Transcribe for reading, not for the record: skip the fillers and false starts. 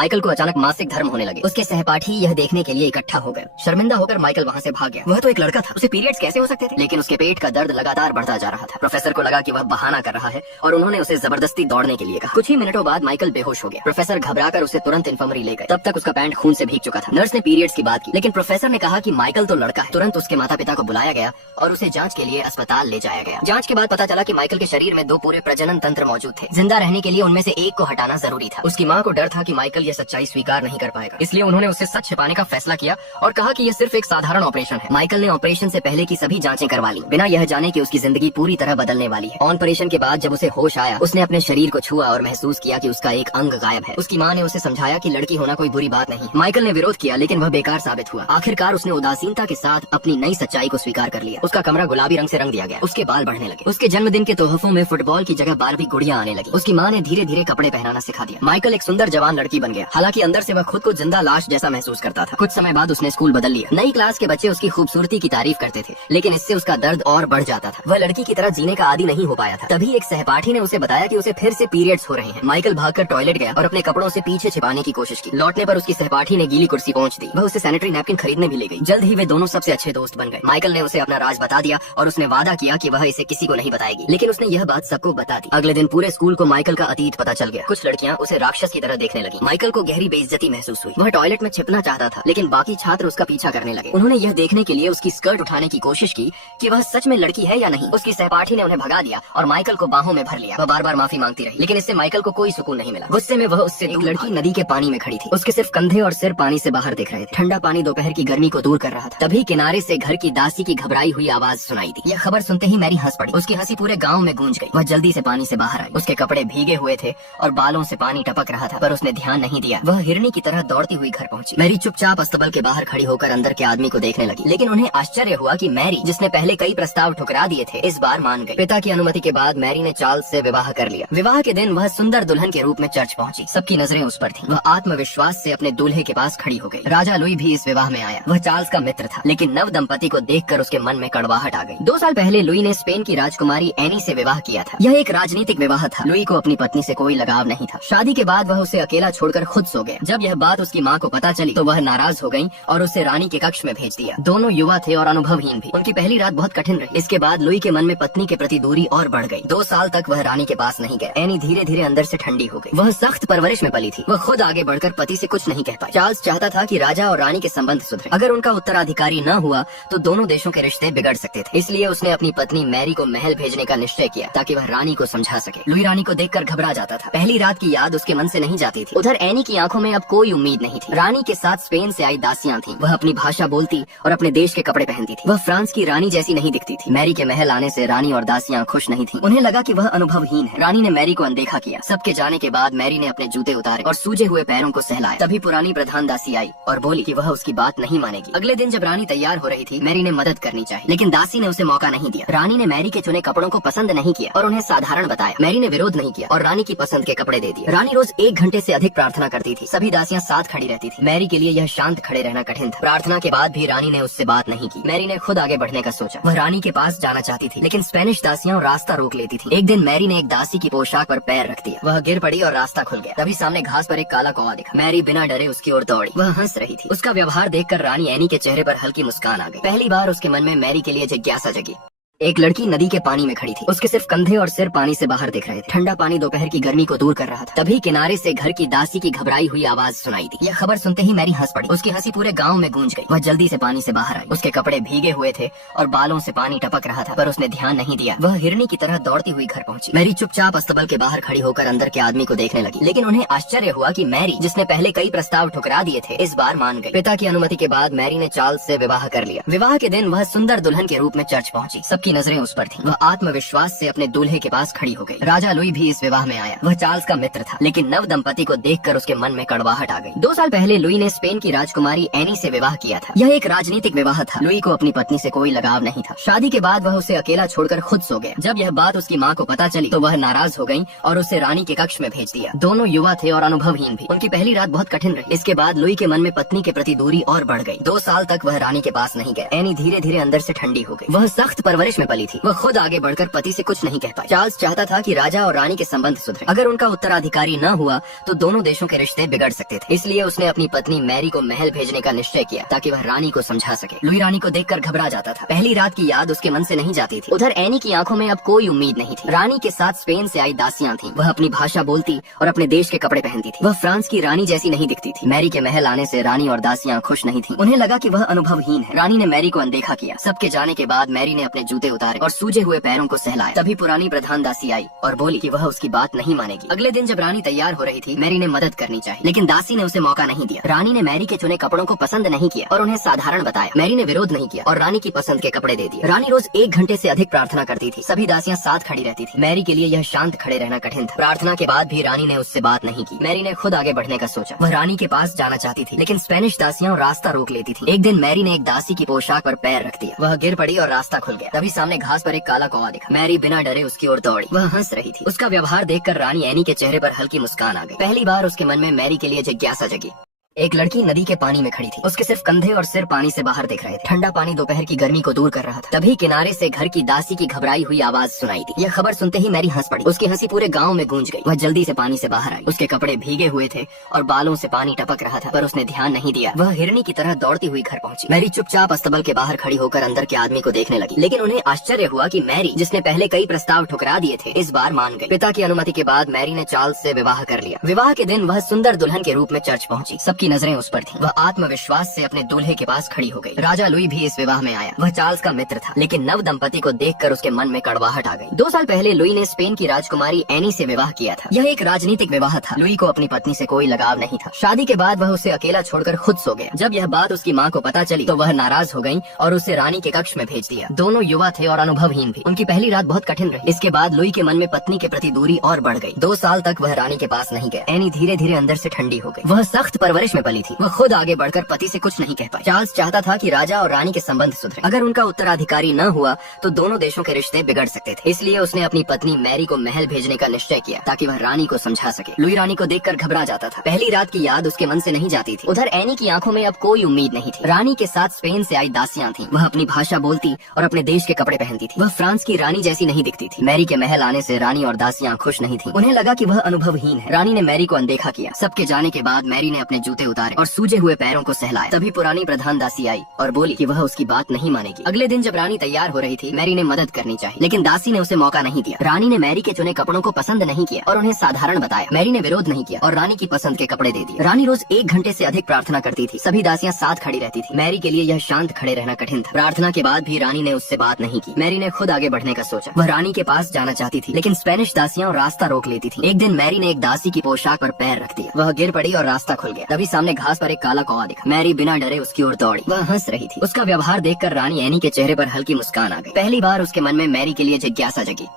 Michael को अचानक मासिक धर्म होने लगे। उसके सहपाठी यह देखने के लिए इकट्ठा हो गए। शर्मिंदा होकर माइकल वहाँ से भाग गया। वह तो एक लड़का था, उसे पीरियड्स कैसे हो सकते थे? लेकिन उसके पेट का दर्द लगातार बढ़ता जा रहा था। प्रोफेसर को लगा कि वह बहाना कर रहा है और उन्होंने उसे जबरदस्ती दौड़ने के लिए कहा। कुछ ही मिनटों बाद माइकल बेहोश हो गया। प्रोफेसर घबराकर उसे तुरंत इंफर्मरी ले गए। तब तक उसका पैंट खून से भीग चुका था। नर्स ने पीरियड्स की बात की, लेकिन प्रोफेसर ने कहा कि माइकल तो लड़का है। तुरंत उसके माता पिता को बुलाया गया और उसे जांच के लिए अस्पताल ले जाया गया। जांच के बाद पता चला कि माइकल के शरीर में 2 पूरे प्रजनन तंत्र मौजूद थे। जिंदा रहने के लिए उनमें से एक को हटाना जरूरी था। उसकी माँ को डर था कि माइकल ये सच्चाई स्वीकार नहीं कर पाएगा, इसलिए उन्होंने उससे सच छिपाने का फैसला किया और कहा कि यह सिर्फ एक साधारण ऑपरेशन है। माइकल ने ऑपरेशन से पहले की सभी जांचें करवा ली, बिना यह जाने कि उसकी जिंदगी पूरी तरह बदलने वाली है। ऑपरेशन के बाद जब उसे होश आया, उसने अपने शरीर को छुआ और महसूस किया कि उसका एक अंग गायब है। उसकी माँ ने उसे समझाया कि लड़की होना कोई बुरी बात नहीं। माइकल ने विरोध किया, लेकिन वह बेकार साबित हुआ। आखिरकार उसने उदासीनता के साथ अपनी नई सच्चाई को स्वीकार कर लिया। उसका कमरा गुलाबी रंग से रंग दिया गया। उसके बाल बढ़ने लगे। उसके जन्मदिन के तोहफों में फुटबॉल की जगह बारबी गुड़ियां आने लगी। उसकी माँ ने धीरे धीरे कपड़े पहनाना सिखा दिया। माइकल एक सुंदर जवान लड़की बन गया। हालांकि अंदर से वह खुद को जिंदा लाश जैसा महसूस करता था। कुछ समय बाद उसने स्कूल बदल लिया। नई क्लास के बच्चे उसकी खूबसूरती की तारीफ करते थे, लेकिन इससे उसका दर्द और बढ़ जाता था। वह लड़की की तरह जीने का आदी नहीं हो पाया था। तभी एक सहपाठी ने उसे बताया कि उसे फिर से पीरियड्स हो रहे हैं। माइकल भागकर टॉयलेट गया और अपने कपड़ों से पीछे छिपाने की कोशिश की। लौटने पर उसकी सहपाठी ने गीली कुर्सी पहुंच दी। वह उसे सैनिटरी नैपकिन खरीदने भी ले गई। जल्द ही वे दोनों सबसे अच्छे दोस्त बन गए। माइकल ने उसे अपना राज बता दिया और उसने वादा किया कि वह इसे किसी को नहीं बताएगी, लेकिन उसने यह बात सबको बता दी। अगले दिन पूरे स्कूल को माइकल का अतीत पता चल गया। कुछ लड़कियां उसे राक्षस की तरह देखने लगी। माइकल को गहरी बेइज्जती महसूस हुई। वह टॉयलेट में छिपना चाहता था, लेकिन बाकी छात्र उसका पीछा करने लगे। उन्होंने यह देखने के लिए उसकी स्कर्ट उठाने की कोशिश की कि वह सच में लड़की है या नहीं। उसकी सहपाठी ने उन्हें भगा दिया और माइकल को बाहों में भर लिया। वह बार बार माफी मांगती रही, लेकिन इससे माइकल को कोई सुकून नहीं मिला। गुस्से में वह उससे एक लड़की नदी के पानी में खड़ी थी। उसके सिर्फ कंधे और सिर पानी से बाहर दिख रहे थे। ठंडा पानी दोपहर की गर्मी को दूर कर रहा था। तभी किनारे से घर की दासी की घबराई हुई आवाज सुनाई दी। यह खबर सुनते ही मैरी हंस पड़ी। उसकी हंसी पूरे गाँव में गूंज गई। वह जल्दी से पानी से बाहर आई। उसके कपड़े भीगे हुए थे और बालों से पानी टपक रहा था, पर उसने ध्यान नहीं दिया। वह हिरनी की तरह दौड़ती हुई घर पहुंची। मैरी चुपचाप अस्तबल के बाहर खड़ी होकर अंदर के आदमी को देखने लगी, लेकिन उन्हें आश्चर्य हुआ कि मैरी, जिसने पहले कई प्रस्ताव ठुकरा दिए थे, इस बार मान गई। पिता की अनुमति के बाद मैरी ने चार्ल्स से विवाह कर लिया। विवाह के दिन वह सुंदर दुल्हन के रूप में चर्च पहुंची। सबकी नजरें उस पर थीं। वह आत्मविश्वास से अपने दूल्हे के पास खड़ी हो गई। राजा लुई भी इस विवाह में आया। वह चार्ल्स का मित्र था, लेकिन नव दंपति को देखकर उसके मन में कड़वाहट आ गई। 2 साल पहले लुई ने स्पेन की राजकुमारी एनी से विवाह किया था। यह एक राजनीतिक विवाह था। लुई को अपनी पत्नी से कोई लगाव नहीं था। शादी के बाद वह उसे अकेला छोड़कर खुद सो गया। जब यह बात उसकी माँ को पता चली तो वह नाराज हो गई और उसे रानी के कक्ष में भेज दिया। दोनों युवा थे और अनुभवहीन भी। उनकी पहली रात बहुत कठिन रही। इसके बाद लुई के मन में पत्नी के प्रति दूरी और बढ़ गई। 2 साल तक वह रानी के पास नहीं गया। एनी धीरे धीरे अंदर से ठंडी हो गई। वह सख्त परवरिश में पली थी। वह खुद आगे बढ़कर पति से कुछ नहीं कह पाई। चार्ल्स चाहता था कि राजा और रानी के संबंध सुधरे। अगर उनका उत्तराधिकारी न हुआ तो दोनों देशों के रिश्ते बिगड़ सकते थे। इसलिए उसने अपनी पत्नी मैरी को महल भेजने का निश्चय किया ताकि वह रानी को समझा सके। लुई रानी को देखकर घबरा जाता था। पहली रात की याद उसके मन से नहीं जाती थी। उधर एनी की आंखों में अब कोई उम्मीद नहीं थी। रानी के साथ स्पेन से आई दासियां थीं। वह अपनी भाषा बोलती और अपने देश के कपड़े पहनती थी। वह फ्रांस की रानी जैसी नहीं दिखती थी। मैरी के महल आने से रानी और दासियां खुश नहीं थीं। उन्हें लगा कि वह अनुभवहीन है। रानी ने मैरी को अनदेखा किया। सबके जाने के बाद मैरी ने अपने जूते उतारे और सूजे हुए पैरों को सहलाया। तभी पुरानी प्रधान दासी आई और बोली कि वह उसकी बात नहीं मानेगी। अगले दिन जब रानी तैयार हो रही थी, मैरी ने मदद करनी चाहिए, लेकिन दासी ने उसे मौका नहीं दिया। रानी ने मैरी के चुने कपड़ों को पसंद नहीं किया और उन्हें साधारण बताया। मैरी ने विरोध नहीं किया और रानी की पसंद के कपड़े दे दिए। रानी रोज 1 घंटे से अधिक प्रार्थना करती थी। सभी दासियां साथ खड़ी रहती थी। मैरी के लिए यह शांत खड़े रहना कठिन था। प्रार्थना के बाद भी रानी ने उससे बात नहीं की। मैरी ने खुद आगे बढ़ने का सोचा। वह रानी के पास जाना चाहती थी, लेकिन स्पेनिश दासियां रास्ता रोक लेती थी। एक दिन मैरी ने एक दासी की पोशाक पर पैर रख दिया। वह गिर पड़ी और रास्ता खुल गया। तभी सामने घास पर एक काला कौवा दिखा। मैरी बिना डरे उसकी ओर दौड़ी। वह हंस रही थी। उसका व्यवहार देखकर रानी एनी के चेहरे पर हल्की मुस्कान आ गई। पहली बार उसके मन में मैरी के लिए जिज्ञासा जगी। एक लड़की नदी के पानी में खड़ी थी। उसके सिर्फ कंधे और सिर पानी से बाहर दिख रहे थे। ठंडा पानी दोपहर की गर्मी को दूर कर रहा था। तभी किनारे से घर की दासी की घबराई हुई आवाज सुनाई दी। यह खबर सुनते ही मैरी हंस पड़ी। उसकी हंसी पूरे गाँव में गूंज गई। वह जल्दी से पानी से बाहर आई। उसके कपड़े भीगे हुए थे और बालों से पानी टपक रहा था, पर उसने ध्यान नहीं दिया। वह हिरनी की तरह दौड़ती हुई घर पहुंची। मैरी चुपचाप अस्तबल के बाहर खड़ी होकर अंदर के आदमी को देखने लगी, लेकिन उन्हें आश्चर्य हुआ कि मैरी, जिसने पहले कई प्रस्ताव ठुकरा दिए थे, इस बार मान गई। पिता की अनुमति के बाद मैरी ने चार्ल्स से विवाह कर लिया। विवाह के दिन वह सुंदर दुल्हन के रूप में चर्च पहुंची। सबकी नजरें उस पर थीं। वह आत्मविश्वास से अपने दूल्हे के पास खड़ी हो गई। राजा लुई भी इस विवाह में आया। वह चार्ल्स का मित्र था, लेकिन नव दंपति को देखकर उसके मन में कड़वाहट आ गई। 2 साल पहले लुई ने स्पेन की राजकुमारी एनी से विवाह किया था। यह एक राजनीतिक विवाह था। लुई को अपनी पत्नी से कोई लगाव नहीं था। शादी के बाद वह उसे अकेला छोड़कर खुद सो गया। जब यह बात उसकी माँ को पता चली तो वह नाराज हो गई और उसे रानी के कक्ष में भेज दिया। दोनों युवा थे और अनुभवहीन भी। उनकी पहली रात बहुत कठिन रही। इसके बाद लुई के मन में पत्नी के प्रति दूरी और बढ़ गई। 2 साल तक वह रानी के पास नहीं गया। एनी धीरे धीरे अंदर से ठंडी हो गई। वह सख्त परवरिश में पली थी। वह खुद आगे बढ़कर पति से कुछ नहीं कह पाई। चार्ल्स चाहता था कि राजा और रानी के संबंध सुधरे। अगर उनका उत्तराधिकारी न हुआ तो दोनों देशों के रिश्ते बिगड़ सकते थे। इसलिए उसने अपनी पत्नी मैरी को महल भेजने का निश्चय किया ताकि वह रानी को समझा सके। लुई रानी को देखकर घबरा जाता था। पहली रात की याद उसके मन से नहीं जाती थी। उधर एनी की आंखों में अब कोई उम्मीद नहीं थी। रानी के साथ स्पेन से आई दासियां थीं। वह अपनी भाषा बोलती और अपने देश के कपड़े पहनती थी। वह फ्रांस की रानी जैसी नहीं दिखती थी। मैरी के महल आने से रानी और दासियां खुश नहीं थी। उन्हें लगा कि वह अनुभवहीन है। रानी ने मैरी को अनदेखा किया। सबके जाने के बाद मैरी ने अपने जूते उतारे और सूजे हुए पैरों को सहलाया। तभी पुरानी प्रधान दासी आई और बोली कि वह उसकी बात नहीं मानेगी। अगले दिन जब रानी तैयार हो रही थी, मैरी ने मदद करनी चाहिए, लेकिन दासी ने उसे मौका नहीं दिया। रानी ने मैरी के चुने कपड़ों को पसंद नहीं किया और उन्हें साधारण बताया। मैरी ने विरोध नहीं किया और रानी की पसंद के कपड़े दे दिए। रानी रोज 1 घंटे से अधिक प्रार्थना करती थी। सभी दासियां साथ खड़ी रहती थी। मैरी के लिए यह शांत खड़े रहना कठिन था। प्रार्थना के बाद भी रानी ने उससे बात नहीं की। मैरी ने खुद आगे बढ़ने का सोचा। वह रानी के पास जाना चाहती थी, लेकिन स्पेनिश दासियां रास्ता रोक लेती थी। एक दिन मैरी ने एक दासी की पोशाक पर पैर रख दिया। वह गिर पड़ी और रास्ता खुल गया। तभी सामने घास पर एक काला कौवा दिखा। मैरी बिना डरे उसकी ओर दौड़ी। वह हंस रही थी। उसका व्यवहार देखकर रानी एनी के चेहरे पर हल्की मुस्कान आ गई। पहली बार उसके मन में मैरी के लिए जिज्ञासा जगी। एक लड़की नदी के पानी में खड़ी थी। उसके सिर्फ कंधे और सिर पानी से बाहर दिख रहे थे। ठंडा पानी दोपहर की गर्मी को दूर कर रहा था। तभी किनारे से घर की दासी की घबराई हुई आवाज सुनाई दी। यह खबर सुनते ही मैरी हंस पड़ी। उसकी हंसी पूरे गांव में गूंज गई। वह जल्दी से पानी से बाहर आई। उसके कपड़े भीगे हुए थे और बालों से पानी टपक रहा था, पर उसने ध्यान नहीं दिया। वह हिरनी की तरह दौड़ती हुई घर पहुंची। मैरी चुपचाप अस्तबल के बाहर खड़ी होकर अंदर के आदमी को देखने लगी, लेकिन उन्हें आश्चर्य हुआ कि मैरी, जिसने पहले कई प्रस्ताव ठुकरा दिए थे, इस बार मान गई। पिता की अनुमति के बाद मैरी ने चार्ल्स से विवाह कर लिया। विवाह के दिन वह सुंदर दुल्हन के रूप में चर्च पहुंची। सबकी नजरें उस पर थी। वह आत्मविश्वास से अपने दूल्हे के पास खड़ी हो गई। राजा लुई भी इस विवाह में आया। वह चार्ल्स का मित्र था, लेकिन नव दंपति को देखकर उसके मन में कड़वाहट आ गई। 2 साल पहले लुई ने स्पेन की राजकुमारी एनी से विवाह किया था। यह एक राजनीतिक विवाह था। लुई को अपनी पत्नी से कोई लगाव नहीं था। शादी के बाद वह उसे अकेला छोड़कर खुद सो गया। जब यह बात उसकी माँ को पता चली तो वह नाराज हो गयी और उसे रानी के कक्ष में भेज दिया। दोनों युवा थे और अनुभवहीन भी। उनकी पहली रात बहुत कठिन रही। इसके बाद लुई के मन में पत्नी के प्रति दूरी और बढ़ गई। 2 साल तक वह रानी के पास नहीं गया। एनी धीरे धीरे अंदर से ठंडी हो गई। वह सख्त परवरिश में पली थी। वह खुद आगे बढ़कर पति से कुछ नहीं कह पाई। चार्ल्स चाहता था कि राजा और रानी के संबंध सुधरे। अगर उनका उत्तराधिकारी न हुआ तो दोनों देशों के रिश्ते बिगड़ सकते थे। इसलिए उसने अपनी पत्नी मैरी को महल भेजने का निश्चय किया ताकि वह रानी को समझा सके। लुई रानी को देखकर घबरा जाता था। पहली रात की याद उसके मन से नहीं जाती थी। उधर एनी की आंखों में अब कोई उम्मीद नहीं थी। रानी के साथ स्पेन से आई दासियां थीं। वह अपनी भाषा बोलती और अपने देश के कपड़े पहनती थी। वह फ्रांस की रानी जैसी नहीं दिखती थी। मैरी के महल आने से रानी और दासियां खुश नहीं थी। उन्हें लगा कि वह अनुभवहीन है। रानी ने मैरी को अनदेखा किया। सबके जाने के बाद मैरी ने अपने जूते उतारे और सूजे हुए पैरों को सहलाया। तभी पुरानी प्रधान दासी आई और बोली कि वह उसकी बात नहीं मानेगी। अगले दिन जब रानी तैयार हो रही थी, मैरी ने मदद करनी चाहिए, लेकिन दासी ने उसे मौका नहीं दिया। रानी ने मैरी के चुने कपड़ों को पसंद नहीं किया और उन्हें साधारण बताया। मैरी ने विरोध नहीं किया और रानी की पसंद के कपड़े दे दिए। रानी रोज 1 घंटे से अधिक प्रार्थना करती थी। सभी दासियां साथ खड़ी रहती थी। मैरी के लिए यह शांत खड़े रहना कठिन था। प्रार्थना के बाद भी रानी ने उससे बात नहीं की। मैरी ने खुद आगे बढ़ने का सोचा। वह रानी के पास जाना चाहती थी, लेकिन स्पेनिश दासियां रास्ता रोक लेती थी। एक दिन मैरी ने एक दासी की पोशाक पर पैर रख दिया। वह गिर पड़ी और रास्ता खुल गया। तभी सामने घास पर एक काला कौवा दिखा। मैरी बिना डरे उसकी ओर दौड़ी। वह हंस रही थी। उसका व्यवहार देखकर रानी एनी के चेहरे पर हल्की मुस्कान आ गई। पहली बार उसके मन में मैरी के लिए जिज्ञासा जगी।